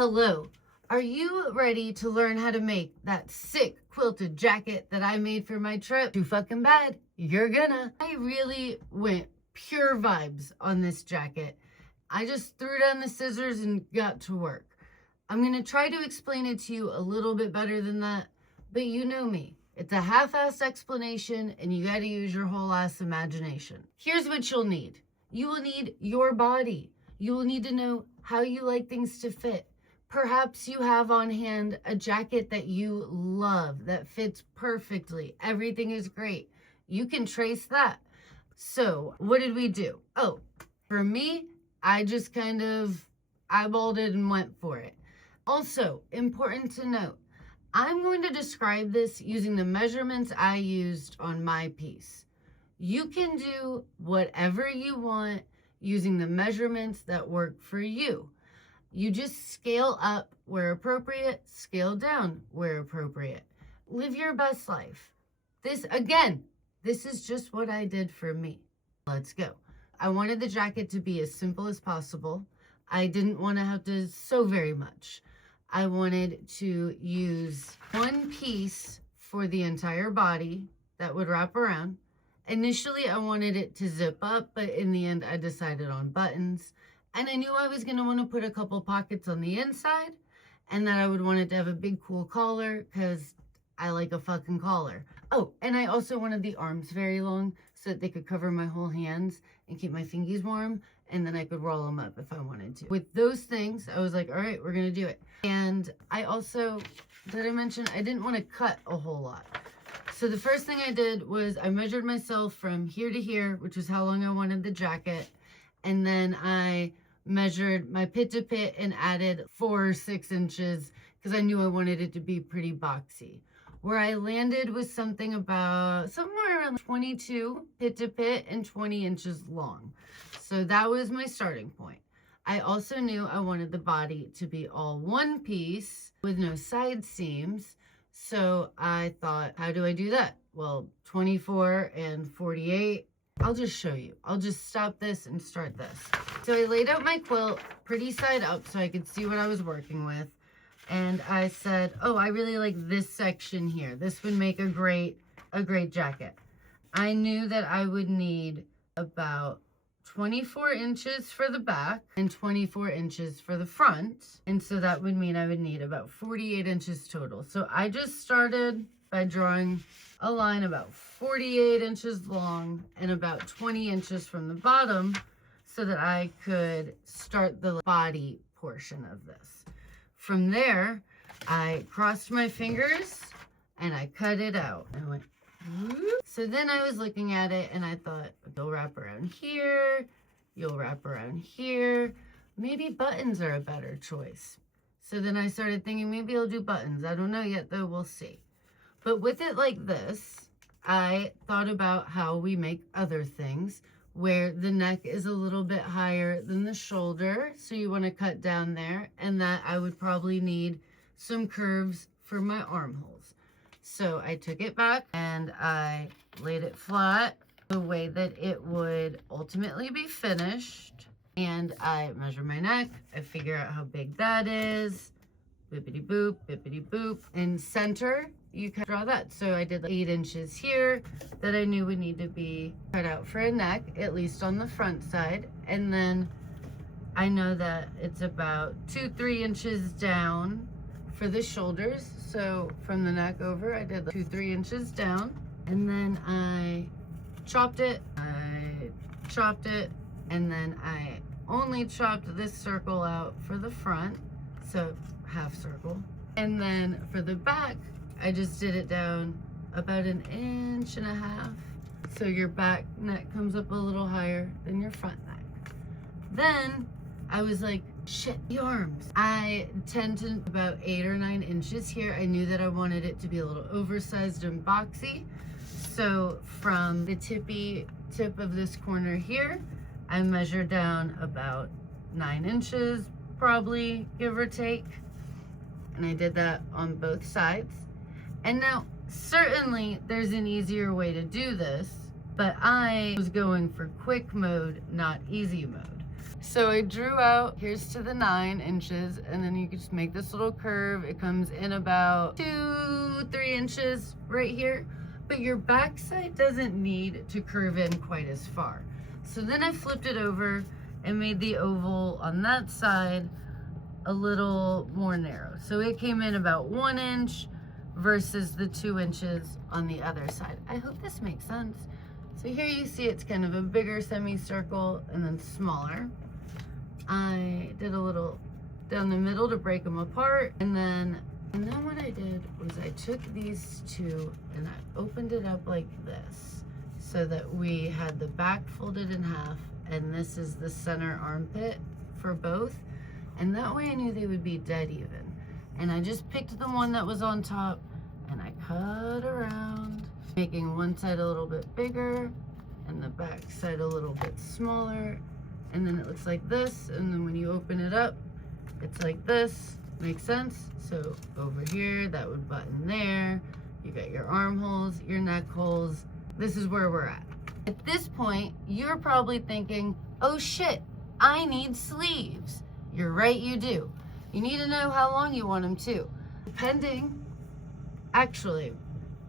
Hello, are you ready to learn how to make that sick quilted jacket that I made for my trip? Too fucking bad, you're gonna. I really went pure vibes on this jacket. I just threw down the scissors and got to work. I'm gonna try to explain it to you a little bit better than that, but you know me. It's a half-assed explanation and you gotta use your whole ass imagination. Here's what you'll need. You will need your body. You will need to know how you like things to fit. Perhaps you have on hand a jacket that you love, that fits perfectly. Everything is great. You can trace that. So what did we do? Oh, for me, I just kind of eyeballed it and went for it. Also, important to note, I'm going to describe this using the measurements I used on my piece. You can do whatever you want using the measurements that work for you. You just scale up where appropriate, scale down where appropriate. Live your best life. This is just what I did for me. Let's go. I wanted the jacket to be as simple as possible. I didn't want to have to sew very much. I wanted to use one piece for the entire body that would wrap around. Initially, I wanted it to zip up, but in the end, I decided on buttons. And I knew I was going to want to put a couple pockets on the inside and that I would want it to have a big cool collar because I like a fucking collar. Oh, and I also wanted the arms very long so that they could cover my whole hands and keep my fingies warm, and then I could roll them up if I wanted to. With those things, I was like, all right, we're going to do it. And I also, did I mention, I didn't want to cut a whole lot. So the first thing I did was I measured myself from here to here, which was how long I wanted the jacket. And then I measured my pit to pit and added 4 or 6 inches because I knew I wanted it to be pretty boxy. Where I landed was something about somewhere around 22 pit to pit and 20 inches long. So that was my starting point. I also knew I wanted the body to be all one piece with no side seams. So I thought, how do I do that? Well, 24 and 48. I'll just show you. I'll just stop this and start this. So I laid out my quilt pretty side up so I could see what I was working with. And I said, oh, I really like this section here. This would make a great jacket. I knew that I would need about 24 inches for the back and 24 inches for the front. And so that would mean I would need about 48 inches total. So I just started by drawing a line about 48 inches long and about 20 inches from the bottom so that I could start the body portion of this. From there, I crossed my fingers and I cut it out. I went, whoop. So then I was looking at it and I thought, you'll wrap around here, you'll wrap around here. Maybe buttons are a better choice. So then I started thinking maybe I'll do buttons. I don't know yet though, we'll see. But with it like this, I thought about how we make other things where the neck is a little bit higher than the shoulder. So you want to cut down there, and that I would probably need some curves for my armholes. So I took it back and I laid it flat the way that it would ultimately be finished. And I measure my neck. I figure out how big that is. Bippity boop, bippity boop. In center, you can draw that. So I did 8 inches here that I knew would need to be cut out for a neck, at least on the front side. And then I know that it's about 2-3 inches down for the shoulders. So from the neck over, I did 2-3 inches down. And then I chopped it, and then I only chopped this circle out for the front. So half circle. And then for the back, I just did it down about 1.5 inches. So your back neck comes up a little higher than your front neck. Then I was like, shit, the arms. I tend to about 8 or 9 inches here. I knew that I wanted it to be a little oversized and boxy. So from the tip of this corner here, I measured down about 9 inches, probably, give or take. And I did that on both sides. And now, certainly, there's an easier way to do this, but I was going for quick mode, not easy mode. So I drew out, here's to the 9 inches, and then you can just make this little curve. It comes in about 2-3 inches right here, but your back side doesn't need to curve in quite as far. So then I flipped it over and made the oval on that side a little more narrow. So it came in about 1 inch versus the 2 inches on the other side. I hope this makes sense. So here you see it's kind of a bigger semicircle and then smaller. I did a little down the middle to break them apart, and then what I did was I took these two and I opened it up like this so that we had the back folded in half, and this is the center armpit for both, and that way I knew they would be dead even. And I just picked the one that was on top and I cut around, making one side a little bit bigger and the back side a little bit smaller, and then it looks like this, and then when you open it up it's like this. Makes sense? So over here that would button there, you got your armholes, your neck holes. This is where we're at. At this point you're probably thinking, oh shit, I need sleeves. You're right, you do. You need to know how long you want them too. Depending, actually,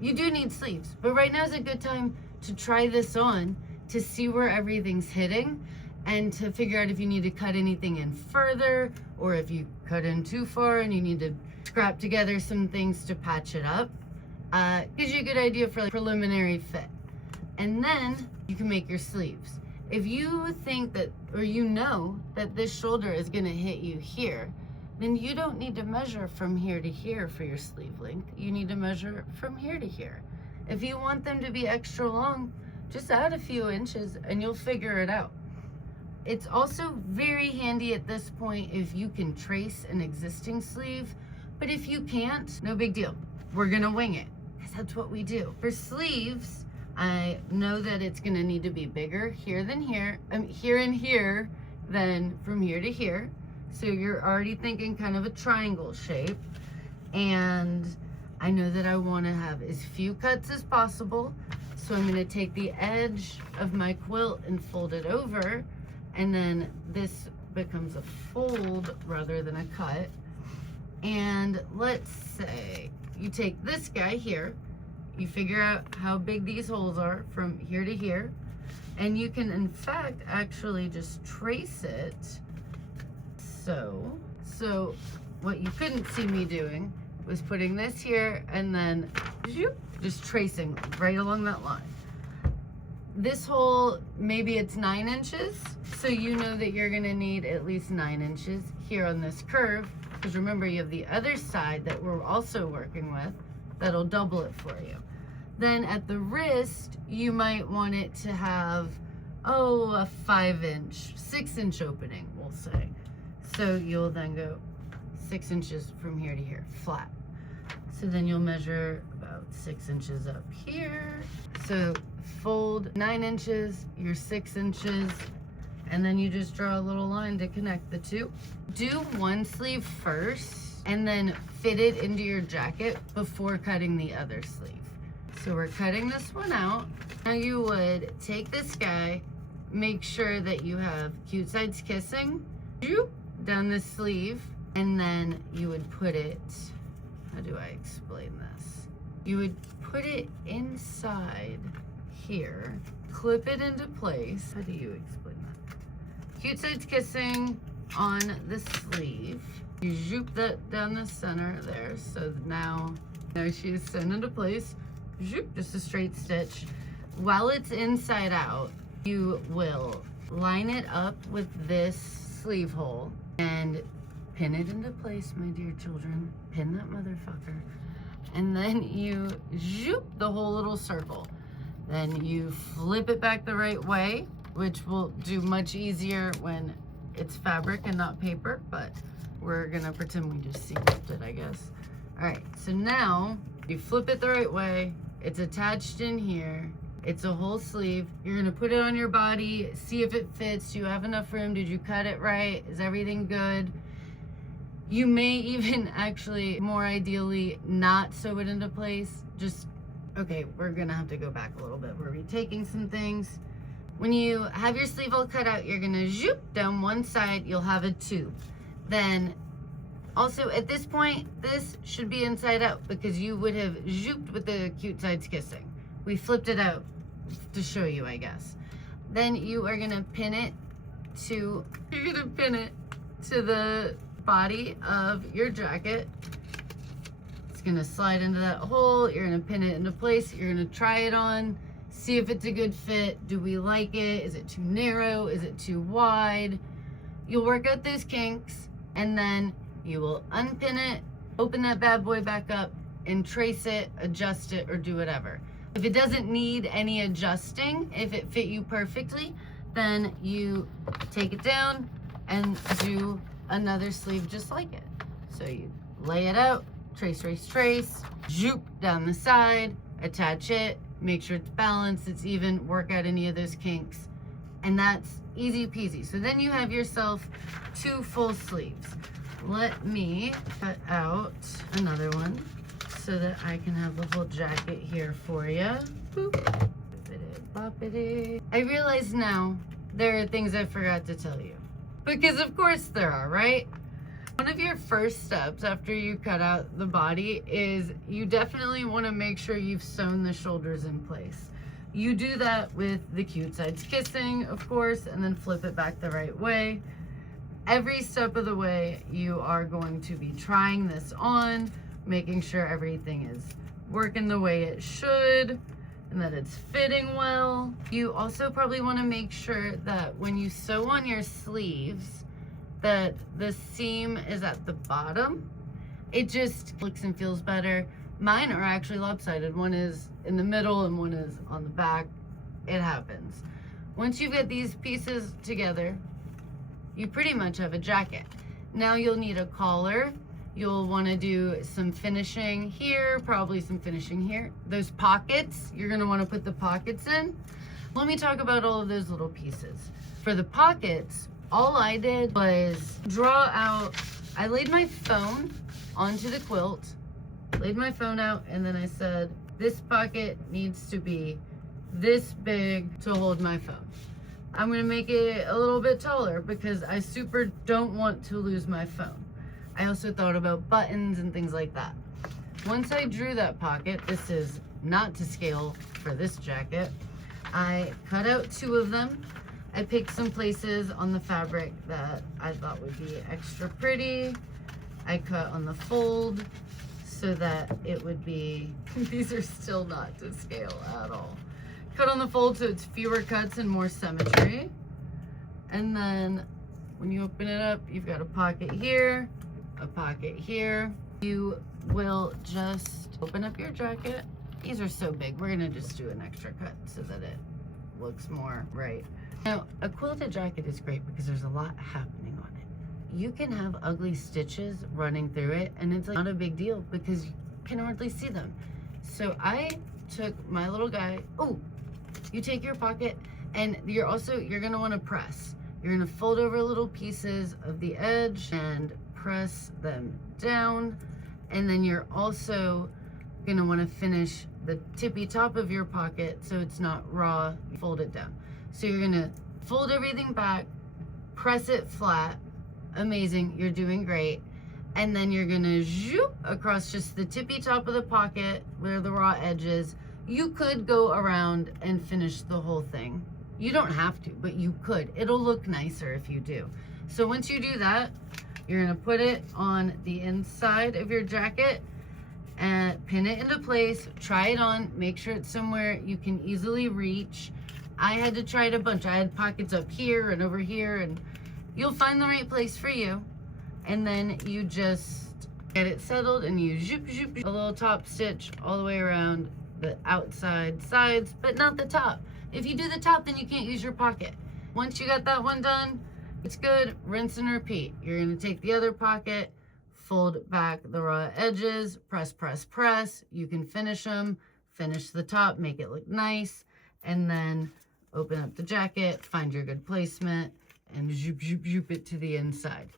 you do need sleeves, but right now is a good time to try this on to see where everything's hitting and to figure out if you need to cut anything in further, or if you cut in too far and you need to scrap together some things to patch it up. Gives you a good idea for like preliminary fit. And then you can make your sleeves. If you think that, or you know that this shoulder is gonna hit you here, then you don't need to measure from here to here for your sleeve length. You need to measure from here to here. If you want them to be extra long, just add a few inches and you'll figure it out. It's also very handy at this point if you can trace an existing sleeve, but if you can't, no big deal. We're gonna wing it, because that's what we do. For sleeves, I know that it's gonna need to be bigger here than here, here and here than from here to here. So you're already thinking kind of a triangle shape. And I know that I wanna have as few cuts as possible. So I'm gonna take the edge of my quilt and fold it over, and then this becomes a fold rather than a cut. And let's say you take this guy here, you figure out how big these holes are from here to here, and you can in fact actually just trace it. So what you couldn't see me doing was putting this here and then just tracing right along that line. This hole, maybe it's 9 inches, so you know that you're gonna need at least 9 inches here on this curve, because remember you have the other side that we're also working with that'll double it for you. Then at the wrist, you might want it to have, a 5-inch, 6-inch opening, we'll say. So you'll then go 6 inches from here to here, flat. So then you'll measure about 6 inches up here. So fold 9 inches, your 6 inches, and then you just draw a little line to connect the two. Do one sleeve first and then fit it into your jacket before cutting the other sleeve. So we're cutting this one out. Now you would take this guy, make sure that you have cute sides kissing down the sleeve, and then you would put it, how do I explain this? You would put it inside here, clip it into place. How do you explain that? Cute sides kissing on the sleeve. You zoop that down the center there. So now she is sewn into place. Zoop, just a straight stitch. While it's inside out, you will line it up with this sleeve hole and pin it into place, my dear children. Pin that motherfucker. And then you zoop the whole little circle. Then you flip it back the right way, which will do much easier when it's fabric and not paper, but we're gonna pretend we just sequenced it, I guess. All right, so now you flip it the right way. It's attached in here. It's a whole sleeve. You're gonna put it on your body, see if it fits. Do you have enough room? Did you cut it right? Is everything good? You may even actually, more ideally, not sew it into place. Just, okay, we're gonna have to go back a little bit. We're retaking some things. When you have your sleeve all cut out, you're gonna zoop down one side, you'll have a tube. Then also at this point, this should be inside out because you would have zooped with the cute sides kissing. We flipped it out to show you, I guess. Then you are gonna pin it to the body of your jacket. It's gonna slide into that hole. You're gonna pin it into place. You're gonna try it on, see if it's a good fit. Do we like it? Is it too narrow? Is it too wide? You'll work out those kinks, and then you will unpin it, open that bad boy back up, and trace it, adjust it, or do whatever. If it doesn't need any adjusting, if it fit you perfectly, then you take it down and do another sleeve just like it. So you lay it out, trace, trace, trace, zoop down the side, attach it, make sure it's balanced, it's even, work out any of those kinks, and that's easy peasy. So then you have yourself 2 full sleeves. Let me cut out another one so that I can have the whole jacket here for you. Boop. Boppity. I realize now there are things I forgot to tell you. Because of course there are, right? One of your first steps after you cut out the body is you definitely want to make sure you've sewn the shoulders in place. You do that with the cute sides kissing, of course, and then flip it back the right way. Every step of the way, you are going to be trying this on, making sure everything is working the way it should and that it's fitting well. You also probably want to make sure that when you sew on your sleeves, that the seam is at the bottom. It just looks and feels better. Mine are actually lopsided. One is in the middle and one is on the back. It happens. Once you get these pieces together, you pretty much have a jacket. Now you'll need a collar. You'll want to do some finishing here, probably some finishing here. Those pockets, you're going to want to put the pockets in. Let me talk about all of those little pieces. For the pockets, all I did was draw out, I laid my phone onto the quilt, laid my phone out, and then I said, this pocket needs to be this big to hold my phone. I'm gonna make it a little bit taller because I super don't want to lose my phone. I also thought about buttons and things like that. Once I drew that pocket, this is not to scale for this jacket, I cut out 2 of them. I picked some places on the fabric that I thought would be extra pretty. I cut on the fold so that it would be, these are still not to scale at all. Cut on the fold so it's fewer cuts and more symmetry. And then when you open it up, you've got a pocket here, a pocket here. You will just open up your jacket. These are so big, we're gonna just do an extra cut so that it looks more right. Now, a quilted jacket is great because there's a lot happening on it. You can have ugly stitches running through it and it's like not a big deal because you can hardly see them. So I took my little guy, you take your pocket and you're gonna wanna press. You're gonna fold over little pieces of the edge and press them down. And then you're also gonna wanna finish the tippy top of your pocket so it's not raw, fold it down. So you're gonna fold everything back, press it flat, amazing, you're doing great. And then you're gonna zoop across just the tippy top of the pocket where the raw edge is. You could go around and finish the whole thing. You don't have to, but you could. It'll look nicer if you do. So once you do that, you're gonna put it on the inside of your jacket and pin it into place, try it on, make sure it's somewhere you can easily reach. I had to try it a bunch. I had pockets up here and over here, and you'll find the right place for you. And then you just get it settled and you zoop, zoop, zoop, a little top stitch all the way around the outside sides, but not the top. If you do the top, then you can't use your pocket. Once you got that one done, it's good, rinse and repeat. You're gonna take the other pocket, fold back the raw edges, press, press, press. You can finish them, finish the top, make it look nice, and then open up the jacket, find your good placement, and zoop, zoop, zoop it to the inside.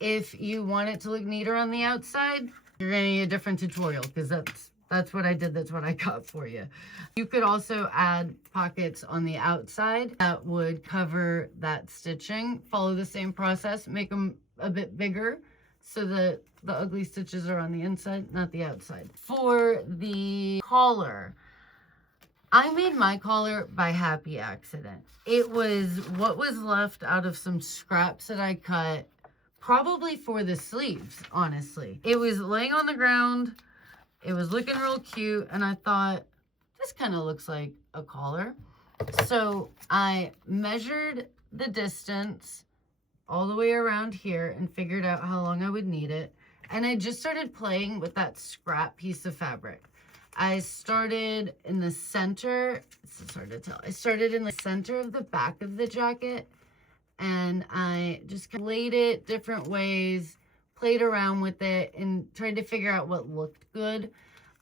If you want it to look neater on the outside, you're gonna need a different tutorial because that's That's what I did. That's what I got for you. You could also add pockets on the outside that would cover that stitching. Follow the same process, make them a bit bigger so that the ugly stitches are on the inside, not the outside. For the collar, I made my collar by happy accident. It was what was left out of some scraps that I cut, probably for the sleeves, honestly. It was laying on the ground. It was looking real cute, and I thought, this kind of looks like a collar. So I measured the distance all the way around here and figured out how long I would need it. And I just started playing with that scrap piece of fabric. I started in the center, it's hard to tell. I started in the center of the back of the jacket, and I just laid it different ways, played around with it, and tried to figure out what looked good.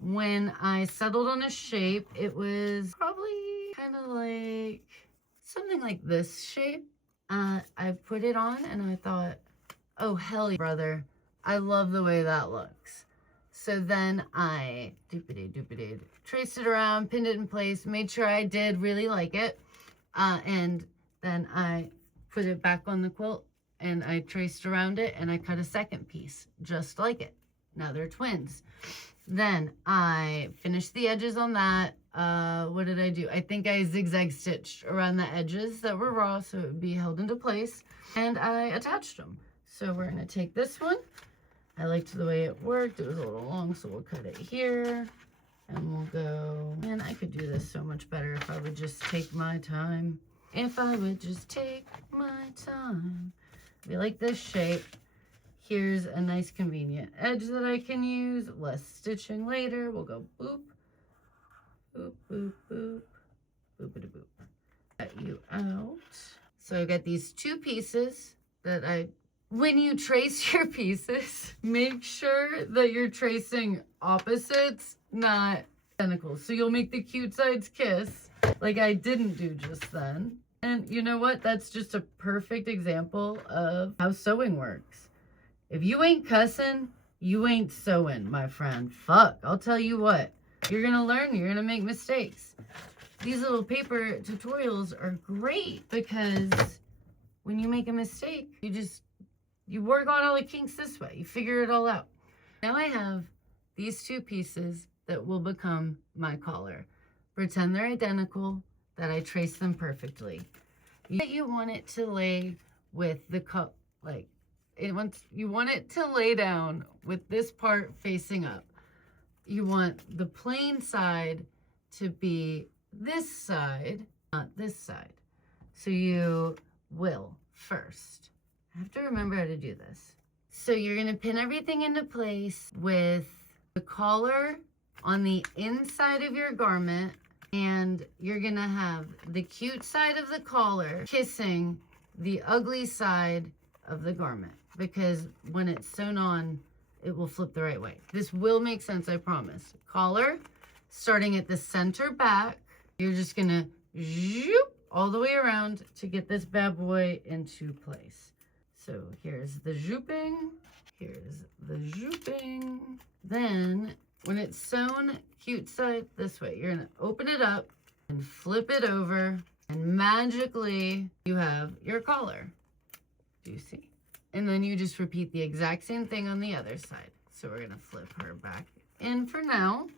When I settled on a shape, it was probably kind of like something like this shape. I put it on and I thought, oh, hell yeah, brother. I love the way that looks. So then I traced it around, pinned it in place, made sure I did really like it. And then I put it back on the quilt and I traced around it and I cut a second piece just like it. Now they're twins. Then I finished the edges on that. What did I do? I think I zigzag stitched around the edges that were raw so it would be held into place. And I attached them. So we're going to take this one. I liked the way it worked. It was a little long, so we'll cut it here. And we'll go, man, I could do this so much better if I would just take my time. If I would just take my time. We like this shape. Here's a nice convenient edge that I can use. Less stitching later. We'll go boop, boop, boop, boop, boopity boop. Cut you out. So I've got these two pieces that when you trace your pieces, make sure that you're tracing opposites, not identical. So you'll make the cute sides kiss, like I didn't do just then. And you know what? That's just a perfect example of how sewing works. If you ain't cussing, you ain't sewing, my friend. Fuck, I'll tell you what. You're gonna learn, you're gonna make mistakes. These little paper tutorials are great because when you make a mistake, you work on all the kinks this way. You figure it all out. Now I have these two pieces that will become my collar. Pretend they're identical, that I trace them perfectly. You want it to lay with the cup, like, you want it to lay down with this part facing up. You want the plain side to be this side, not this side. So you will first. I have to remember how to do this. So you're gonna pin everything into place with the collar on the inside of your garment, and you're gonna have the cute side of the collar kissing the ugly side of the garment, because when it's sewn on, it will flip the right way. This will make sense, I promise. Collar, starting at the center back, you're just gonna zoop all the way around to get this bad boy into place. So here's the zooping, here's the zooping. Then when it's sewn cute side this way, you're gonna open it up and flip it over, and magically you have your collar. Do you see? And then you just repeat the exact same thing on the other side. So we're gonna flip her back in for now.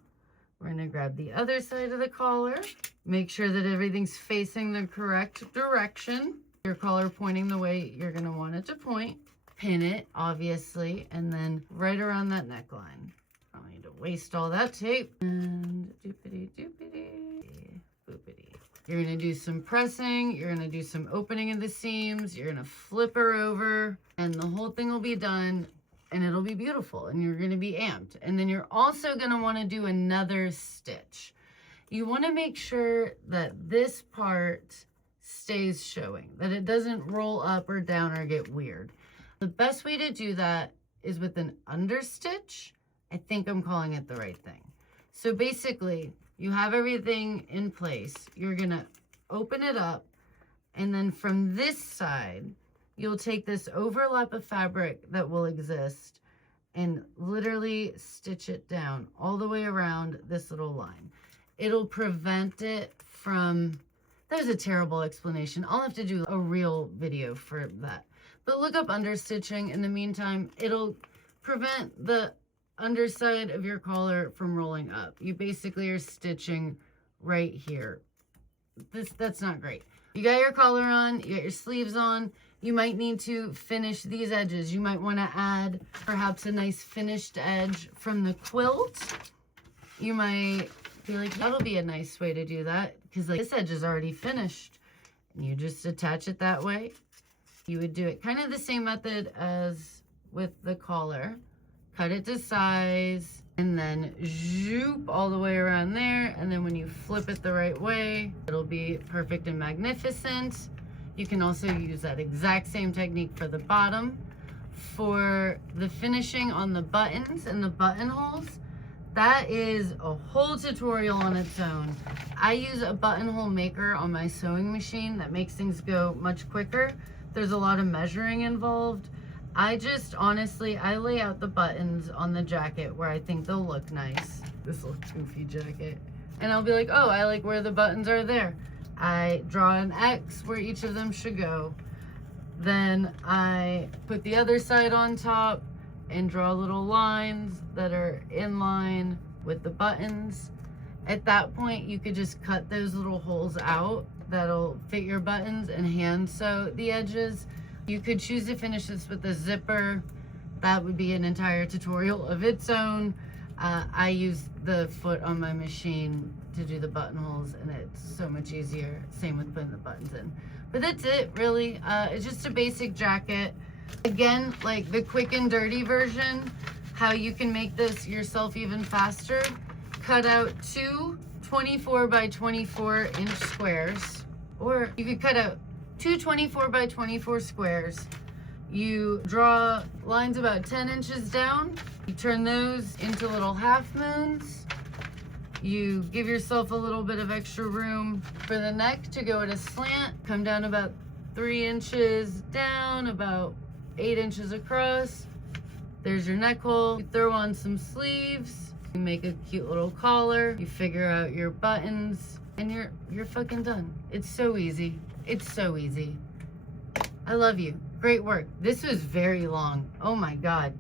We're gonna grab the other side of the collar. Make sure that everything's facing the correct direction. Your collar pointing the way you're gonna want it to point. Pin it, obviously, and then right around that neckline. I don't need to waste all that tape. And doopity doopity boopity. You're gonna do some pressing, you're gonna do some opening of the seams, you're gonna flip her over, and the whole thing will be done, and it'll be beautiful, and you're gonna be amped. And then you're also gonna wanna do another stitch. You wanna make sure that this part stays showing, that it doesn't roll up or down or get weird. The best way to do that is with an understitch. I think I'm calling it the right thing. So basically, you have everything in place. You're gonna open it up, and then from this side, you'll take this overlap of fabric that will exist, and literally stitch it down all the way around this little line. It'll prevent it from, that was a terrible explanation. I'll have to do a real video for that. But look up understitching. In the meantime, it'll prevent the underside of your collar from rolling up. You basically are stitching right here. That's not great. You got your collar on, you got your sleeves on. You might need to finish these edges. You might want to add perhaps a nice finished edge from the quilt. You might be like, that'll be a nice way to do that, because like this edge is already finished. And you just attach it that way. You would do it kind of the same method as with the collar. Cut it to size, and then zoop all the way around there. And then when you flip it the right way, it'll be perfect and magnificent. You can also use that exact same technique for the bottom. For the finishing on the buttons and the buttonholes, that is a whole tutorial on its own. I use a buttonhole maker on my sewing machine that makes things go much quicker. There's a lot of measuring involved. I just, honestly, I lay out the buttons on the jacket where I think they'll look nice. This little goofy jacket. And I'll be like, oh, I like where the buttons are there. I draw an X where each of them should go. Then I put the other side on top and draw little lines that are in line with the buttons. At that point, you could just cut those little holes out that'll fit your buttons and hand sew the edges. You could choose to finish this with a zipper. That would be an entire tutorial of its own. I use the foot on my machine to do the buttonholes, and it's so much easier. Same with putting the buttons in. But that's it, really. It's just a basic jacket. Again, like the quick and dirty version, how you can make this yourself even faster. Cut out two 24 by 24 inch squares, or you could cut out two 24 by 24 squares. You draw lines about 10 inches down. You turn those into little half moons. You give yourself a little bit of extra room for the neck to go at a slant. Come down about 3 inches down, about 8 inches across. There's your neck hole. You throw on some sleeves. You make a cute little collar. You figure out your buttons, and you're fucking done. It's so easy. It's so easy. I love you. Great work. This was very long. Oh my God.